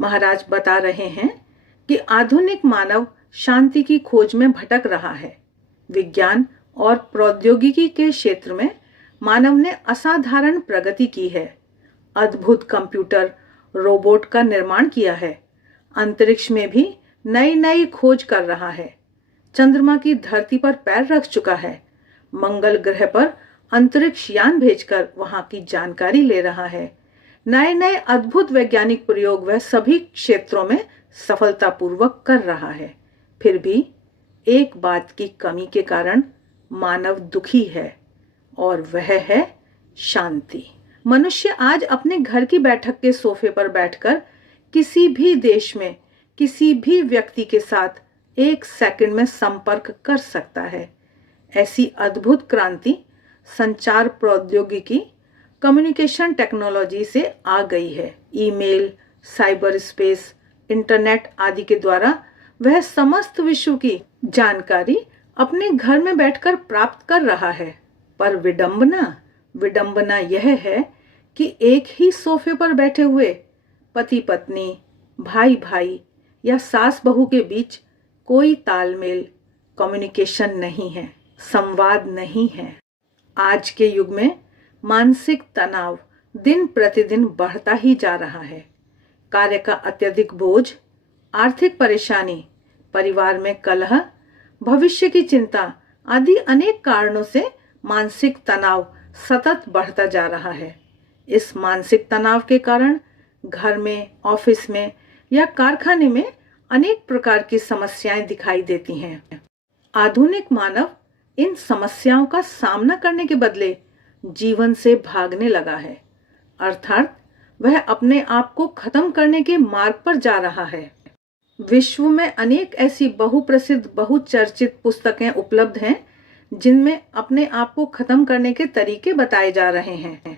महाराज बता रहे हैं कि आधुनिक मानव शांति की खोज में भटक रहा है। विज्ञान और प्रौद्योगिकी के क्षेत्र में मानव ने असाधारण प्रगति की है। अद्भुत कंप्यूटर, रोबोट का निर्माण किया है। अंतरिक्ष में भी नई नई खोज कर रहा है। चंद्रमा की धरती पर पैर रख चुका है। मंगल ग्रह पर अंतरिक्ष यान भेजकर वहां की जानकारी ले रहा है। नए नए अद्भुत वैज्ञानिक प्रयोग वह सभी क्षेत्रों में सफलतापूर्वक कर रहा है। फिर भी एक बात की कमी के कारण मानव दुखी है, और वह है शांति। मनुष्य आज अपने घर की बैठक के सोफे पर बैठकर किसी भी देश में किसी भी व्यक्ति के साथ 1 सेकंड में संपर्क कर सकता है। ऐसी अद्भुत क्रांति संचार प्रौद्योगिकी, कम्युनिकेशन टेक्नोलॉजी से आ गई है। ईमेल, साइबर स्पेस, इंटरनेट आदि के द्वारा वह समस्त विश्व की जानकारी अपने घर में बैठकर प्राप्त कर रहा है। पर विडंबना यह है कि एक ही सोफे पर बैठे हुए पति पत्नी, भाई भाई या सास बहू के बीच कोई तालमेल, कम्युनिकेशन नहीं है, संवाद नहीं है। आज के युग में मानसिक तनाव दिन प्रतिदिन बढ़ता ही जा रहा है। कार्य का अत्यधिक बोझ, आर्थिक परेशानी, परिवार में कलह, भविष्य की चिंता आदि अनेक कारणों से मानसिक तनाव सतत बढ़ता जा रहा है। इस मानसिक तनाव के कारण घर में, ऑफिस में या कारखाने में अनेक प्रकार की समस्याएं दिखाई देती हैं। आधुनिक मानव इन समस्याओं का सामना करने के बदले जीवन से भागने लगा है, अर्थात वह अपने आप को खत्म करने के मार्ग पर जा रहा है। विश्व में अनेक ऐसी बहुप्रसिद्ध, बहुचर्चित पुस्तकें उपलब्ध हैं जिनमें अपने आप को खत्म करने के तरीके बताए जा रहे हैं,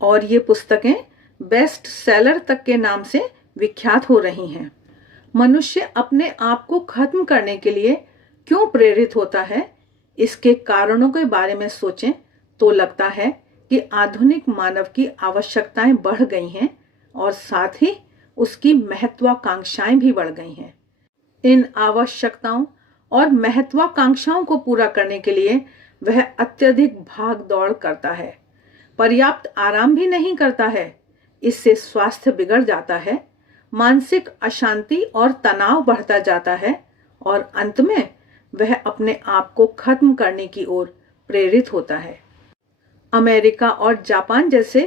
और ये पुस्तकें बेस्ट सेलर तक के नाम से विख्यात हो रही हैं। मनुष्य अपने आप को खत्म करने के लिए क्यों प्रेरित होता है, इसके कारणों के बारे में सोचें तो लगता है कि आधुनिक मानव की आवश्यकताएं बढ़ गई हैं और साथ ही उसकी महत्वाकांक्षाएं भी बढ़ गई हैं। इन आवश्यकताओं और महत्वाकांक्षाओं को पूरा करने के लिए वह अत्यधिक भाग दौड़ करता है, पर्याप्त आराम भी नहीं करता है। इससे स्वास्थ्य बिगड़ जाता है, मानसिक अशांति और तनाव बढ़ता जाता है, और अंत में वह अपने आप को खत्म करने की ओर प्रेरित होता है। अमेरिका और जापान जैसे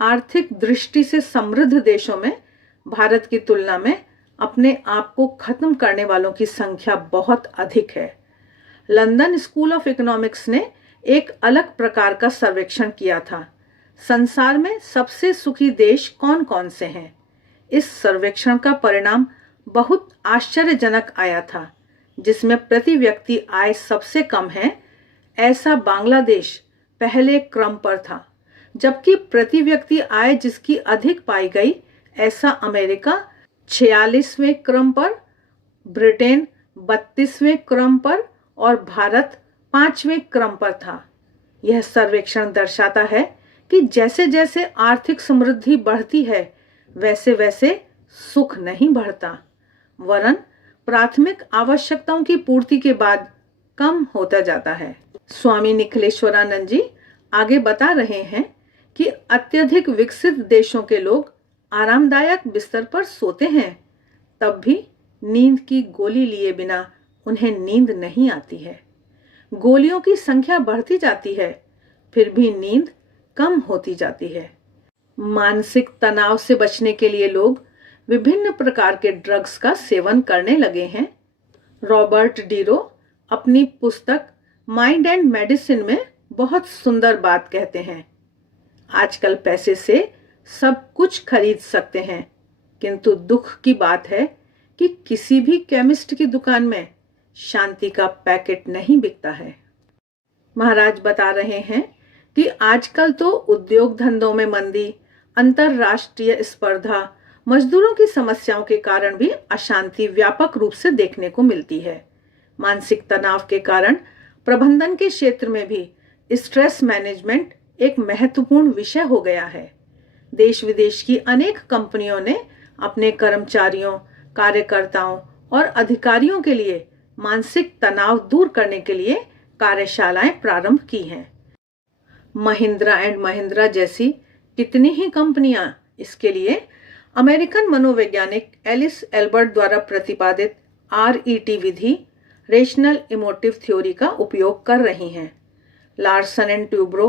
आर्थिक दृष्टि से समृद्ध देशों में भारत की तुलना में अपने आप को खत्म करने वालों की संख्या बहुत अधिक है। लंदन स्कूल ऑफ इकोनॉमिक्स ने एक अलग प्रकार का सर्वेक्षण किया था। संसार में सबसे सुखी देश कौन कौन से हैं? इस सर्वेक्षण का परिणाम बहुत आश्चर्यजनक आया था। जिसमें प्रति व्यक्ति आय सबसे कम है, ऐसा बांग्लादेश पहले क्रम पर था, जबकि प्रति व्यक्ति आय जिसकी अधिक पाई गई, ऐसा अमेरिका 46वें क्रम पर, ब्रिटेन 32वें क्रम पर और भारत 5वें क्रम पर था। यह सर्वेक्षण दर्शाता है कि जैसे जैसे आर्थिक समृद्धि बढ़ती है, वैसे वैसे सुख नहीं बढ़ता, वरन प्राथमिक आवश्यकताओं की पूर्ति के बाद कम होता जाता है। स्वामी निखिलेश्वरानंद जी आगे बता रहे हैं कि अत्यधिक विकसित देशों के लोग आरामदायक बिस्तर पर सोते हैं, तब भी नींद की गोली लिए बिना उन्हें नींद नहीं आती है। गोलियों की संख्या बढ़ती जाती है, फिर भी नींद कम होती जाती है। मानसिक तनाव से बचने के लिए लोग विभिन्न प्रकार के ड्रग्स का सेवन करने लगे हैं। रॉबर्ट डीरो अपनी पुस्तक माइंड एंड मेडिसिन में बहुत सुंदर बात कहते हैं। आजकल पैसे से सब कुछ खरीद सकते हैं, किंतु दुख की बात है कि किसी भी केमिस्ट की दुकान में शांति का पैकेट नहीं बिकता है। महाराज बता रहे हैं कि आजकल तो उद्योग धंधों में मंदी, अंतरराष्ट्रीय स्पर्धा, मजदूरों की समस्याओं के कारण भी अशांति व्यापक रूप से देखने को मिलती है। मानसिक तनाव के कारण प्रबंधन के क्षेत्र में भी स्ट्रेस मैनेजमेंट एक महत्वपूर्ण विषय हो गया है। देश विदेश की अनेक कंपनियों ने अपने कर्मचारियों, कार्यकर्ताओं और अधिकारियों के लिए मानसिक तनाव दूर करने के लिए कार्यशालाएं प्रारंभ की हैं। महिंद्रा एंड महिंद्रा जैसी कितनी ही कंपनियां इसके लिए अमेरिकन मनोवैज्ञानिक एलिस एल्बर्ट द्वारा प्रतिपादित RET विधि, रेशनल इमोटिव थ्योरी का उपयोग कर रही हैं। Larsen and Toubro,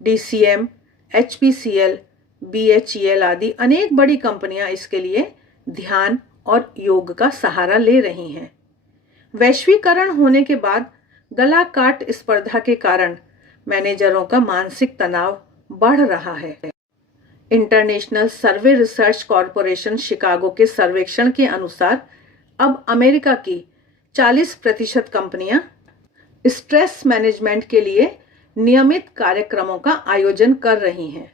DCM, HPCL, BHEL आदि अनेक बड़ी कंपनियां इसके लिए ध्यान और योग का सहारा ले रही हैं। वैश्वीकरण होने के बाद गला काट स्पर्धा के कारण मैनेजरों का मानसिक तनाव बढ़ रहा है। इंटरनेशनल सर्वे रिसर्च कॉरपोरेशन शिकागो के सर्वेक्षण के अनुसार अब अमेरिका की 40% कंपनियां स्ट्रेस मैनेजमेंट के लिए नियमित कार्यक्रमों का आयोजन कर रही हैं।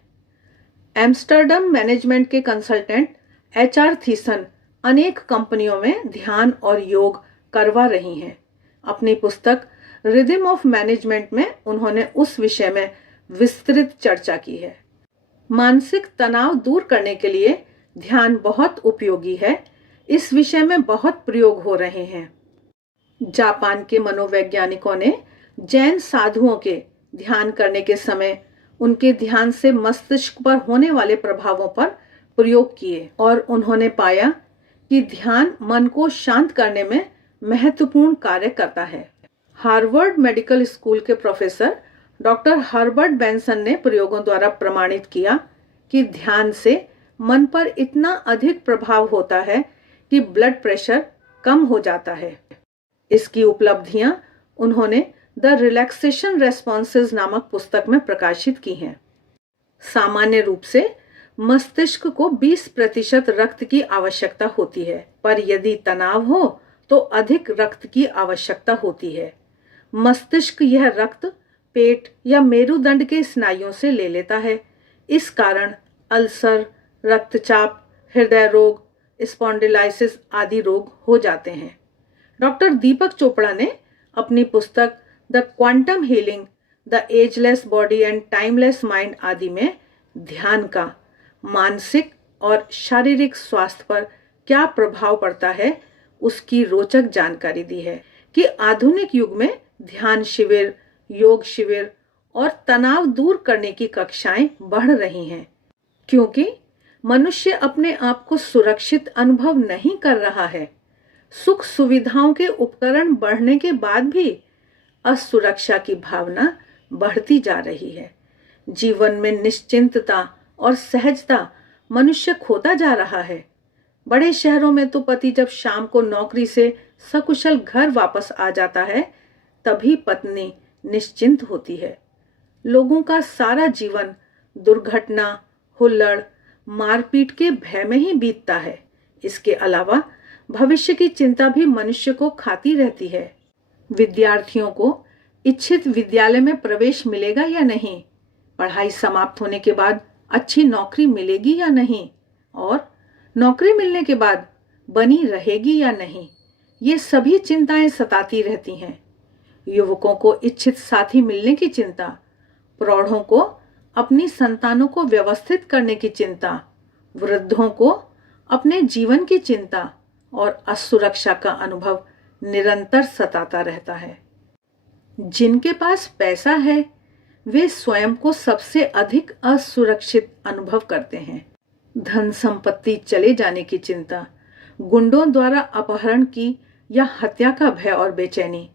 एम्स्टर्डम मैनेजमेंट के कंसल्टेंट HR थीसन अनेक कंपनियों में ध्यान और योग करवा रही हैं। अपनी पुस्तक रिदम ऑफ मैनेजमेंट में उन्होंने उस विषय में विस्तृत चर्चा की है। मानसिक तनाव दूर करने के लिए ध्यान बहुत उपयोगी है। इस विषय में बहुत प्रयोग हो रहे हैं। जापान के मनोवैज्ञानिकों ने जैन साधुओं के ध्यान करने के समय उनके ध्यान से मस्तिष्क पर होने वाले प्रभावों पर प्रयोग किए और उन्होंने पाया कि ध्यान मन को शांत करने में महत्वपूर्ण कार्य करता है। हार्वर्ड मेडिकल स्कूल के प्रोफेसर डॉक्टर हर्बर्ट बेंसन ने प्रयोगों द्वारा प्रमाणित किया कि ध्यान से मन पर इतना अधिक प्रभाव होता है कि ब्लड प्रेशर कम हो जाता है। इसकी उपलब्धियां उन्होंने द रिलैक्सेशन रेस्पॉन्सेज नामक पुस्तक में प्रकाशित की हैं। सामान्य रूप से मस्तिष्क को 20% रक्त की आवश्यकता होती है, पर यदि तनाव हो तो अधिक रक्त की आवश्यकता होती है। मस्तिष्क यह रक्त पेट या मेरुदंड के स्नायुओं से ले लेता है। इस कारण अल्सर, रक्तचाप, हृदय रोग, स्पॉन्डिलाइसिस आदि रोग हो जाते हैं। डॉक्टर दीपक चोपड़ा ने अपनी पुस्तक the quantum healing, the ageless body and timeless mind आदि में ध्यान का मानसिक और शारीरिक स्वास्थ्य पर क्या प्रभाव पड़ता है उसकी रोचक जानकारी दी है कि आधुनिक युग में ध्यान शिविर, योग शिविर और तनाव दूर करने की कक्षाएं बढ़ रही हैं, क्योंकि मनुष्य अपने आप को सुरक्षित अनुभव नहीं कर रहा है। सुख सुविधाओं के उपकरण बढ़ने के बाद भी असुरक्षा की भावना बढ़ती जा रही है। जीवन में निश्चिंतता और सहजता मनुष्य खोता जा रहा है। बड़े शहरों में तो पति जब शाम को नौकरी से सकुशल घर वापस आ जाता है, तभी पत्नी निश्चिंत होती है। लोगों का सारा जीवन दुर्घटना, हुल्लड़, मारपीट के भय में ही बीतता है। इसके अलावा भविष्य की चिंता भी मनुष्य को खाती रहती है। विद्यार्थियों को इच्छित विद्यालय में प्रवेश मिलेगा या नहीं, पढ़ाई समाप्त होने के बाद अच्छी नौकरी मिलेगी या नहीं, और नौकरी मिलने के बाद बनी रहेगी या नहीं, ये सभी चिंताएं सताती रहती हैं। युवकों को इच्छित साथी मिलने की चिंता, प्रौढ़ों को अपनी संतानों को व्यवस्थित करने की चिंता, वृद्धों को अपने जीवन की चिंता और असुरक्षा का अनुभव निरंतर सताता रहता है। जिनके पास पैसा है वे स्वयं को सबसे अधिक असुरक्षित अनुभव करते हैं। धन संपत्ति चले जाने की चिंता, गुंडों द्वारा अपहरण की या हत्या का भय और बेचैनी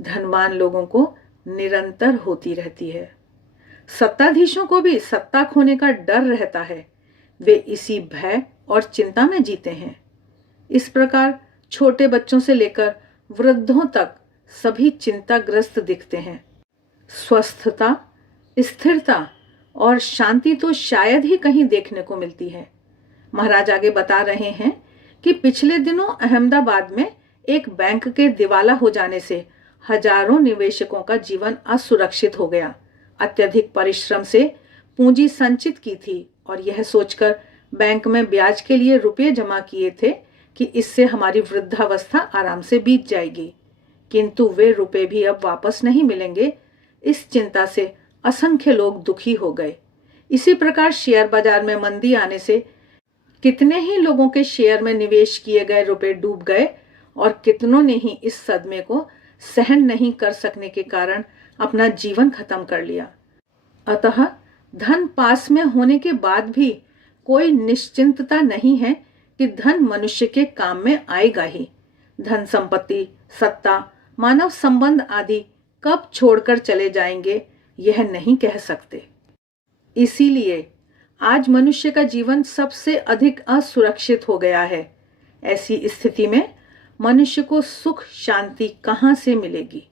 धनवान लोगों को निरंतर होती रहती है। सत्ताधीशों को भी सत्ता खोने का डर रहता है। वे इसी भय और चिंता में जीते हैं। इस प्रकार छोटे बच्चों से लेकर वृद्धों तक सभी चिंताग्रस्त दिखते हैं। स्वस्थता, स्थिरता और शांति तो शायद ही कहीं देखने को मिलती है। महाराज आगे बता रहे हैं कि पिछले दिनों अहमदाबाद में एक बैंक के दिवाला हो जाने से हजारों निवेशकों का जीवन असुरक्षित हो गया। अत्यधिक परिश्रम से पूंजी संचित की थी और यह सोचकर बैंक में ब्याज के लिए रुपये जमा किए थे कि इससे हमारी वृद्धावस्था आराम से बीत जाएगी, किंतु वे रुपए भी अब वापस नहीं मिलेंगे। इस चिंता से असंख्य लोग दुखी हो गए। इसी प्रकार शेयर बाजार में मंदी आने से कितने ही लोगों के शेयर में निवेश किए गए रुपए डूब गए और कितनों ने ही इस सदमे को सहन नहीं कर सकने के कारण अपना जीवन खत्म कर लिया। अतः धन पास में होने के बाद भी कोई निश्चिंतता नहीं है कि धन मनुष्य के काम में आएगा ही। धन संपत्ति, सत्ता, मानव संबंध आदि कब छोड़कर चले जाएंगे यह नहीं कह सकते। इसीलिए आज मनुष्य का जीवन सबसे अधिक असुरक्षित हो गया है। ऐसी स्थिति में मनुष्य को सुख शांति कहां से मिलेगी?